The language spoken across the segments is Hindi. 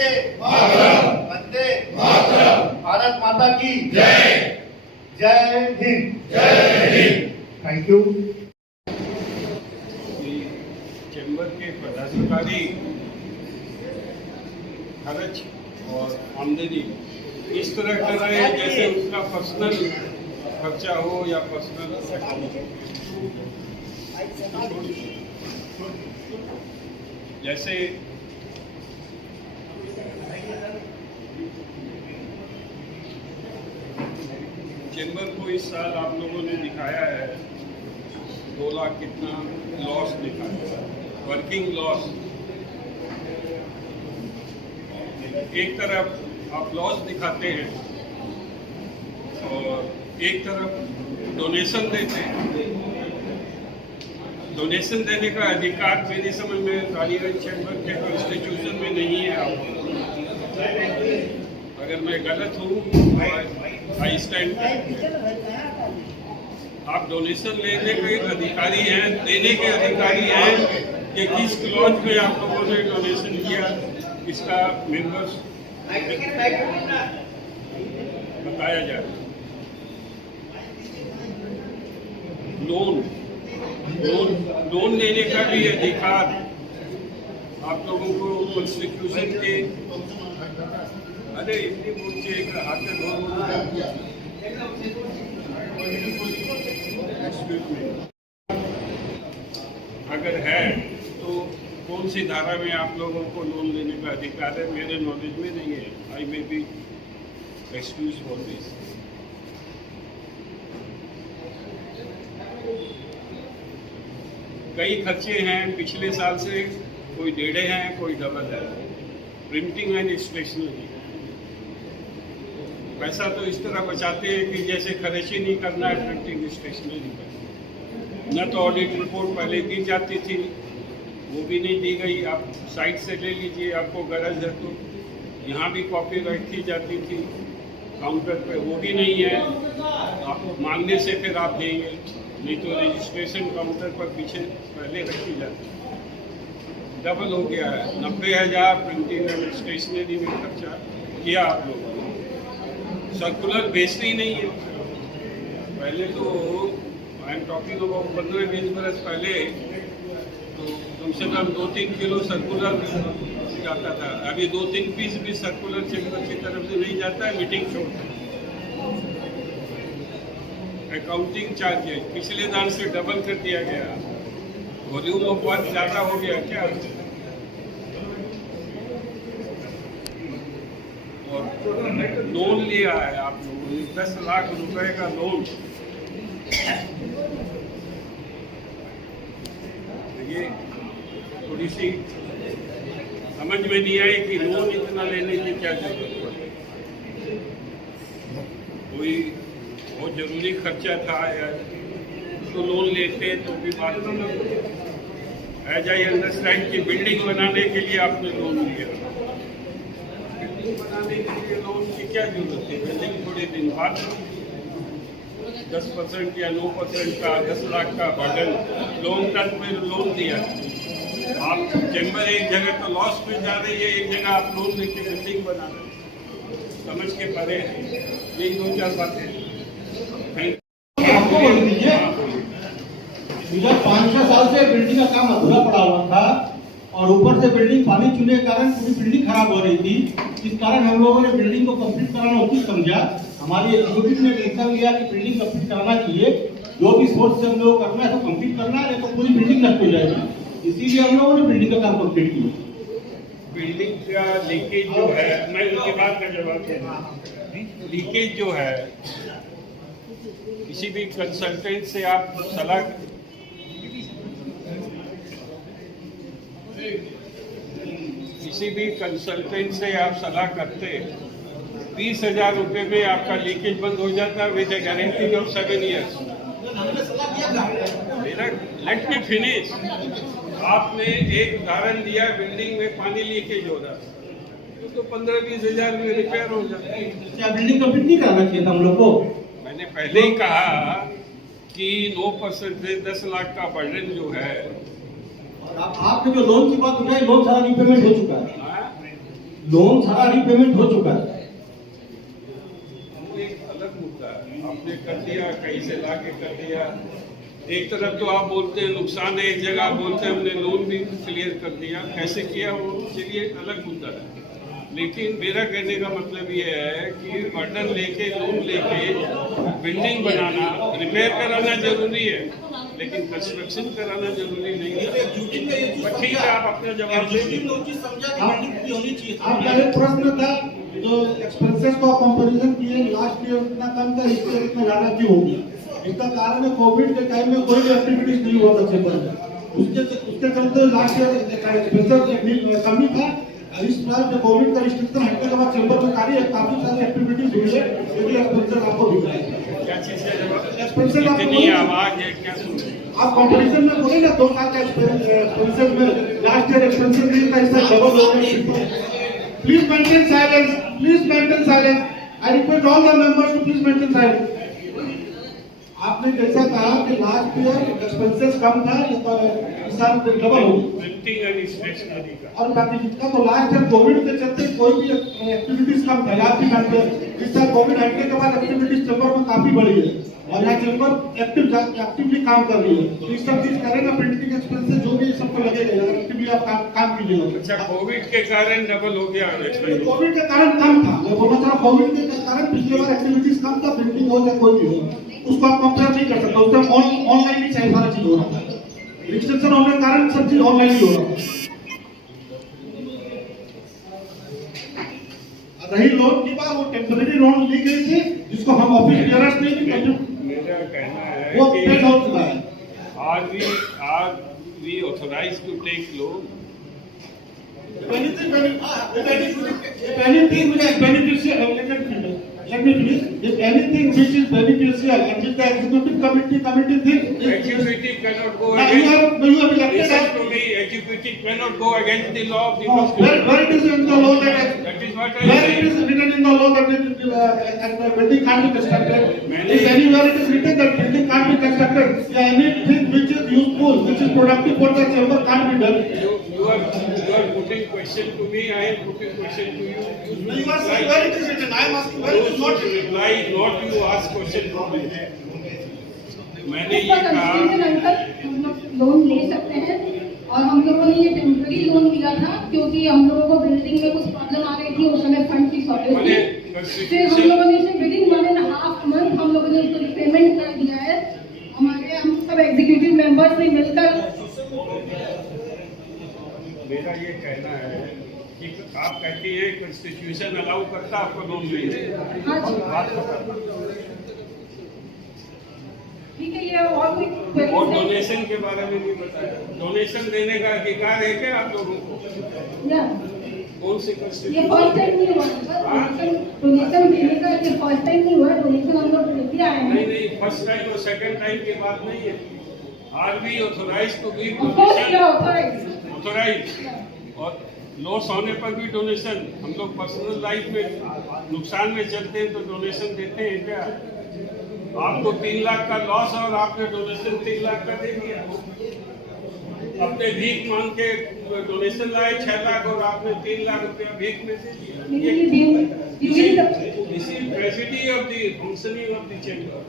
वंदे मातरम, वंदे मातरम, भारत माता की जय, जय हिंद, जय हिंद। Thank you. चैम्बर के पदाधिकारी खर्च और आमदनी इस तरह कर रहे हैं जैसे उसका पर्सनल खर्चा हो या पर्सनल अकाउंट। जैसे चैम्बर को इस साल आप लोगों ने दिखाया है 2 लाख कितना लॉस दिखाया, वर्किंग लॉस। एक तरफ आप लॉस दिखाते हैं और एक तरफ डोनेशन देते हैं। डोनेशन देने का अधिकार मेरी समझ में कालीगंज चैम्बर के कॉन्स्टिट्यूशन में नहीं है। अगर मैं गलत हूँ आई स्टैंड। आप डोनेशन लेने के अधिकारी हैं, देने के अधिकारी हैं कि किस क्लॉज में आप लोगों ने डोनेशन किया, इसका मेंबर्स बताया जाए। लोन लेने का भी अधिकार आप लोगों को कॉन्स्टिट्यूशन के। अरे इतनी पूछिए हाथ में अगर है तो कौन सी धारा में आप लोगों को लोन लेने का अधिकार है? मेरे नॉलेज में नहीं है। I may be excuse for this. कई खर्चे हैं पिछले साल से, कोई डेढ़े हैं, कोई डबल है। प्रिंटिंग एंड स्टेशनरी, पैसा तो इस तरह बचाते हैं कि जैसे खर्च ही नहीं करना है प्रिंटिंग स्टेशनरी पर। न तो ऑडिट रिपोर्ट पहले दी जाती थी, वो भी नहीं दी गई। आप साइट से ले लीजिए, आपको गरज है तो। यहाँ भी कॉपी रखी जाती थी काउंटर पे, वो भी नहीं है। आप मांगने से फिर आप देंगे, नहीं तो रजिस्ट्रेशन काउंटर पर पीछे पहले रखी जाती है। डबल हो गया है। 90,000 प्रिंटिंग एंड स्टेशनरी में खर्चा किया आप लोगों ने। सर्कुलर बेचते ही नहीं है। पहले तो आई एम टॉकिंग अबाउट 15-20 बरस पहले तो कम से कम 2-3 किलो सर्कुलर जाता था। अभी 2-3 पीस भी सर्कुलर चैम्बर की तरफ से नहीं जाता है, मीटिंग छोड़ता है। अकाउंटिंग चार्जेस पिछले दान से डबल कर दिया गया। वॉल्यूम ऑफ वर्क ज़्यादा हो गया क्या? और लोन लिया है आप लोगों ने 10 लाख रुपए का लोन। ये थोड़ी सी समझ में नहीं आई कि लोन इतना लेने की क्या जरूरत पड़ी। कोई बहुत जरूरी खर्चा था या तो लोन लेते तो भी बात नहीं। एज आई अंडरस्टैंड की बिल्डिंग बनाने के लिए आपने लोन लिया। बिल्डिंग बनाने के लिए लोन की क्या जरूरत है? बिल्डिंग थोड़े दिन बाद 10% या 9% का 10 लाख का बर्डन लॉन्ग टर्म में लोन दिया। आप चैम्बर एक जगह तो लॉस में जा रही है, एक जगह आप लोन लेके बिल्डिंग बना रहे हैं। समझ के परे है। यही 2-4 बातें। आपको बोल दीजिए, 5-6 साल से बिल्डिंग का काम अधूरा पड़ा हुआ था और ऊपर से बिल्डिंग पानी चुने के कारण पूरी बिल्डिंग खराब हो रही थी। इस कारण हम लोगों ने बिल्डिंग को कंप्लीट कराना उचित समझा। हमारी एग्जीक्यूटिव ने डिसीजन लिया कि बिल्डिंग कंप्लीट कराना चाहिए। जो भी सोर्स से हम लोग करना है तो कंप्लीट करना है, नहीं तो पूरी बिल्डिंग नष्ट हो जाएगी। इसीलिए हम लोगों ने बिल्डिंग का काम कंप्लीट किया। बिल्डिंग का लीकेज जो है, मैं उनकी बात का जवाब देना। लीकेज जो है किसी भी कंसल्टेंट से आप सलाह, किसी भी कंसल्टेंट से आप सलाह करते 20,000 रुपए में आपका लीकेज बंद हो जाता है with A guarantee of 7 years। मेरा लेट मी फिनिश। आपने एक उदाहरण दिया, बिल्डिंग में पानी लीकेज हो रहा है तो 15-20 हजार में रिपेयर हो जाता है। क्या बिल्डिंग कंप्लीट नहीं कराना चाहिए था हम लोग को? मैंने पहले ही कहा कि 9% से 10 लाख का बर्डन जो है। आपने जो लोन की बात उठाई, लोन सारा रिपेमेंट हो चुका है। लोन सारा रीपेमेंट हो चुका है। वो एक अलग मुद्दा है, आपने कर दिया, कहीं से लाके कर दिया। एक तरफ तो आप बोलते हैं नुकसान है, एक जगह आप बोलते हैं हमने लोन भी क्लियर कर दिया, कैसे किया वो चलिए अलग मुद्दा है। लेकिन मेरा कहने का मतलब ये है कि बर्डन लेके, लोन लेके बिल्डिंग बनाना, रिपेयर कराना जरूरी है, लेकिन कंस्ट्रक्शन कराना जरूरी नहीं है। ठीक है, आप अपना जवाब दीजिए। आपका एक प्रश्न था, जो एक्सपेंसेस को कंपैरिजन किए, लास्ट ईयर इतना कम था, इस ईयर इतना ज्यादा क्यों हो गया? इसका कारण है कोविड के टाइम में कोई भी एक्टिविटीज नहीं हुआ था चेंबर में, उसके चलते लास्ट ईयर एक्सपेंसेस कमी था। इस बार जो कोविड का रिस्ट्रिक्शन हटने के बाद चेंबर में काफी सारी एक्टिविटीज हुई है, क्योंकि एक्सपेंसेस आपको दिख रहा है। क्या चीज है? एक्सपेंसेस इतनी आवाज है, क्या सुन रहे हैं? आप कंपैरिजन में बोले ना 2 साल के एक्सपेंसेस में लास्ट ईयर एक्सपेंसेस नहीं था, इस साल डबल हो गया। Please maintain silence, please maintain silence. I request all the members to please maintain silence. आपने जैसा कहा कि लास्ट ईयर एक्सपेंसेस कम था, इस साल डबल हो गया प्रिंटिंग एंड स्टेशनरी का। और बाकी जितना तो लास्ट ईयर कोविड के चलते कोई भी एक्टिविटीज कम था, आप भी जानते हैं। इस साल कोविड हटने के बाद एक्टिविटीज चेंबर में काफी बढ़ी है और यहाँ चेंबर एक्टिवली काम कर रही है। तो इस सब चीज करेगा, प्रिंटिंग एक्सपेंसेस जो भी सबको लगेगा, एक्टिवली आप काम कीजिएगा। अच्छा, कोविड के कारण डबल हो गया। कोविड के कारण कम था, मैं बोल रहा था कोविड के कारण पिछले बार एक्टिविटीज कम था, प्रिंटिंग हो चाहे कोई भी हो, उसको आप कंपेयर नहीं कर सकते। उसमें ऑनलाइन ही सारी चीज हो रहा था, रिस्ट्रिक्शन होने के कारण सब चीज ऑनलाइन ही हो रहा था। रही लोन की बात, वो टेम्पररी लोन ली गई थी, जिसको हम ऑफिस क्लियरेंस नहीं दी, मेरा कहना है वो कि पेड हो चुका है। are we authorized to take loan? If anything which is beneficial, let me finish. If anything which is beneficial and which the executive committee thinks, Executive cannot go you against. have elected Listen us. to me. Executive cannot go against the law of the Constitution. Where it is in the law that That is what I where it is say. written in the law that the building can't be constructed. If anywhere it is written that building can't be constructed, anything which is useful, which is productive for the chamber can't be done. You are putting question to me. I am putting question to you. You are saying where it is written. I am asking where it is not written. Reply, not you ask question to me. मैंने इसका ये कहा कंस्ट्रक्शन अंकल हम लोग लोन ले सकते हैं और हम लोगों ने ये टेम्पररी लोन लिया था क्योंकि हम लोगों को बिल्डिंग में कुछ प्रॉब्लम आ गई थी, उस समय फंड की शॉर्टेज थी। फिर हम लोगों ने इसे विदिन 1.5 मंथ हम लोगों ने उसको पेमेंट कर दिया है। हम सब एग्जीक्यूटिव मेंबर्स ने मिलकर। मेरा ये कहना है कि आप कहती हैं कॉन्स्टिट्यूशन अलाउ करता आपको लोन लेने। हाँ जी, बात खत्म। ठीक है। ये और कोई और डोनेशन के बारे में नहीं बताया। डोनेशन देने का अधिकार है क्या आप लोगों को? या कौन सी ये कॉन्स्टिट्यूशन? फर्स्ट टाइम नहीं हुआ, डोनेशन देने का ये फर्स्ट टाइम नहीं हुआ। डोनेशन हम लोग लेते आए हैं। नहीं, फर्स्ट टाइम और सेकंड टाइम की बात नहीं है। Are we authorise to give Of course, donation? yeah, authorized. Authorise. और लॉस होने पर भी डोनेशन। हम लोग पर्सनल लाइफ में नुकसान में चलते हैं तो डोनेशन देते हैं क्या? आपको 3 लाख का लॉस और आपने डोनेशन 3 लाख का दे दिया। अपने भीख मांग के डोनेशन लाए 6 लाख और आपने 3 लाख रुपया भीख में दे दिया। This is tragedy of the functioning of the chamber.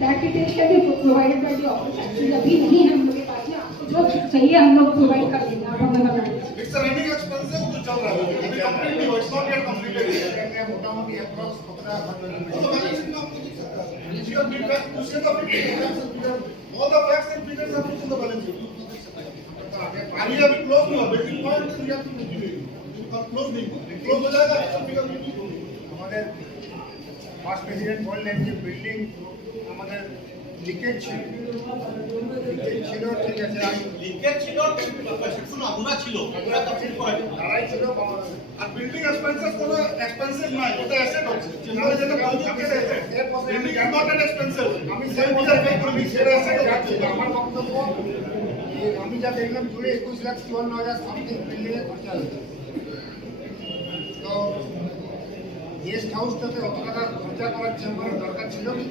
That details can be provided by the office. Actually, अभी नहीं है हम लोग के पास में। आपको जो चाहिए हम लोग प्रोवाइड कर देंगे। आप हमें बता दीजिए। It's a running expenses जो चल रहा है, अभी कंप्लीट नहीं हुआ, it's not yet completed. मोटामोटी अप्रॉक्स 15 तो बैलेंसिंग में आपको दिख सकता है। You have been back to see the figures. All the facts and figures are put in the balance sheet. अभी क्लोज नहीं हुआ, basic point we have to give it. Close नहीं हुआ, क्लोज हो जाएगा सब फिगर भी। আমাদের ফার্স্ট প্রেসিডেন্ট বললেন যে বিল্ডিং আমাদের লিকেজ ছিল, ঠিক আছে। লিকেজ ছিল, কনস্ট্রাকশন আধুরা ছিল, আধুরা কমপ্লিট করা হয়নি। লড়াই ছিল আর বিল্ডিং এক্সপেন্সেস কোনো এক্সপেন্সিভ নয়, এটা অ্যাসেট হচ্ছে। আমরা যেটা বলছি যে building is not an expensive. আমি সেম বিচার করি, সেটা অ্যাসেট হচ্ছে। আমার বক্তব্য আমি যা দেখলাম জুড়ে 21,54,000 সামথিং বিল্ডিংয়ে খরচা হয়েছে। তো গেস্ট হাউসটাতে অত টাকা খরচা করার চেম্বারের দরকার ছিল কি?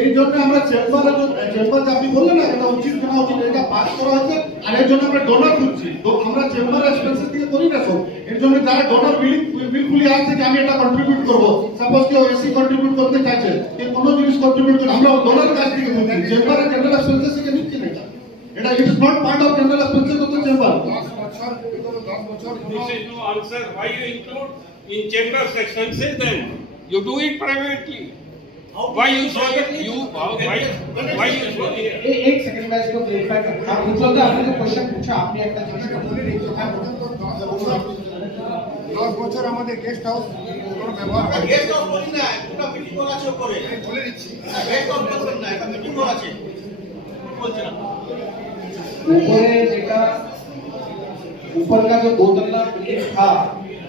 এই জন্য আমরা চেম্বারে যে আপনি বললেন না এটা উচিত না উচিত এটা পাস করা হচ্ছে আর এর জন্য আমরা ডোনার খুঁজছি তো আমরা চেম্বার এক্সপেন্সেস থেকে করি না সব এর জন্য যারা ডোনার বিলকুলই আছে যে আমি এটা কন্ট্রিবিউট করব সাপোজ কেউ এসি কন্ট্রিবিউট করতে চাইছে কেউ কোনো জিনিস কন্ট্রিবিউট করে আমরা ডোনার কাছ থেকে খুঁজছি চেম্বারে জেনারেল এক্সপেন্সেস থেকে নিচ্ছি না এটা it is not part of general expenses of the chamber 10 বছর This is no answer. Why you include in chamber expenses then? You do it privately. Why you show it? Why you show it? एक सेकंड मैं इसको क्लेरिफाई करता हूं उज्जवल दा आपने जो क्वेश्चन पूछा आपने একটা জিনিস কথা 10 বছর আমাদের গেস্ট হাউস কোনো ব্যবহার হয় গেস্ট হাউস বলি না একটা মিটিং করা আছে উপরে আমি বলে দিচ্ছি গেস্ট হাউস বলছেন না একটা মিটিং করা আছে বলছেন ऊपर जेका ऊपर का जो 2 तल्ला बिल्डिंग था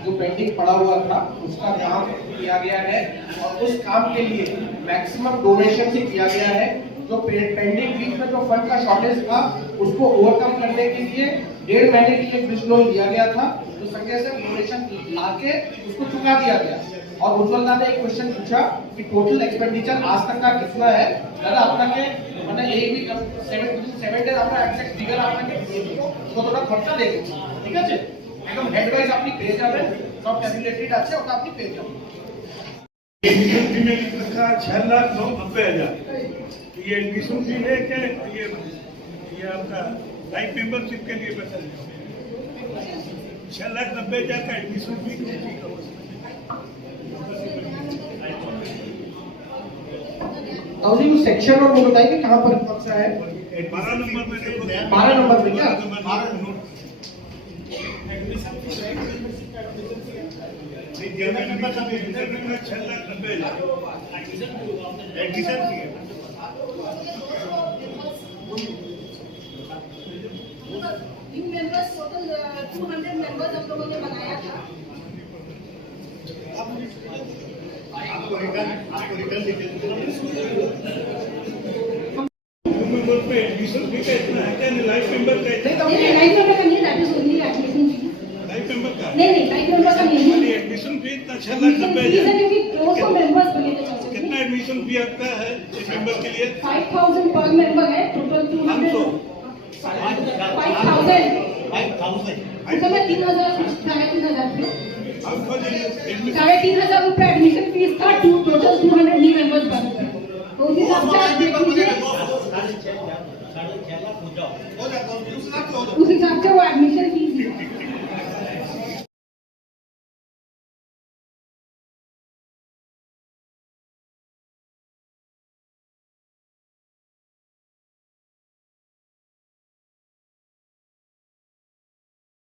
जो पेंडिंग पड़ा हुआ था उसका काम किया गया है और उस काम के लिए मैक्सिमम डोनेशन से किया गया है जो पेंडिंग बीच में जो फंड का शॉर्टेज था उसको ओवरकम करने के लिए 1.5 महीने के लिए ब्रिज लोन लिया गया था जो संख्या से डोनेशन लाके उसको चुका दिया गया और उज्जवल दा ने एक क्वेश्चन पूछा कि टोटल एक्सपेंडिचर आज तक का कितना है दादा আপনাকে মানে এই উইক 7 ডেজ আমরা এক্সাক্ট ফিগার আপনাকে দিয়ে দেব কতটা খরচা লেগেছে ঠিক আছে একদম হেডওয়াইজ আপনি পেয়ে যাবেন সব ক্যালকুলেটেড আছে ওটা আপনি পেয়ে যাবেন एडमिशन फी में रखा 6,90,000 ये एडमिशन फी लेके ये आपका लाइफ मेंबरशिप के लिए बचा 6,90,000 का एडमिशन फी और जी वो सेक्शन और वो बताइए कहां पर कौन सा है 12 नंबर में देखो 12 नंबर में क्या 12 नंबर का admission 6,90,000 admission fee new members total 200 members हम लोगों ने बनाया था आपको रिटर्न मेंबर पे एडमिशन फी का इतना है क्या लाइफ मेंबर का इतना नहीं लाइफ मेंबर का नहीं that is only admission fee life member का नहीं लाइफ मेंबर का नहीं खाली एडमिशन फी इतना 6,90,000 क्योंकि 200 मेंबर्स बने थे कितना एडमिशन फी आता है एक मेंबर के लिए 5000 पर मेंबर है टोटल 200 5000 उसमें 3,000 3,500 थे 3,500 रुपए एडमिशन फीस था टोटल 200 न्यू मेंबर्स बने थे तो उस हिसाब से आप देख लीजिए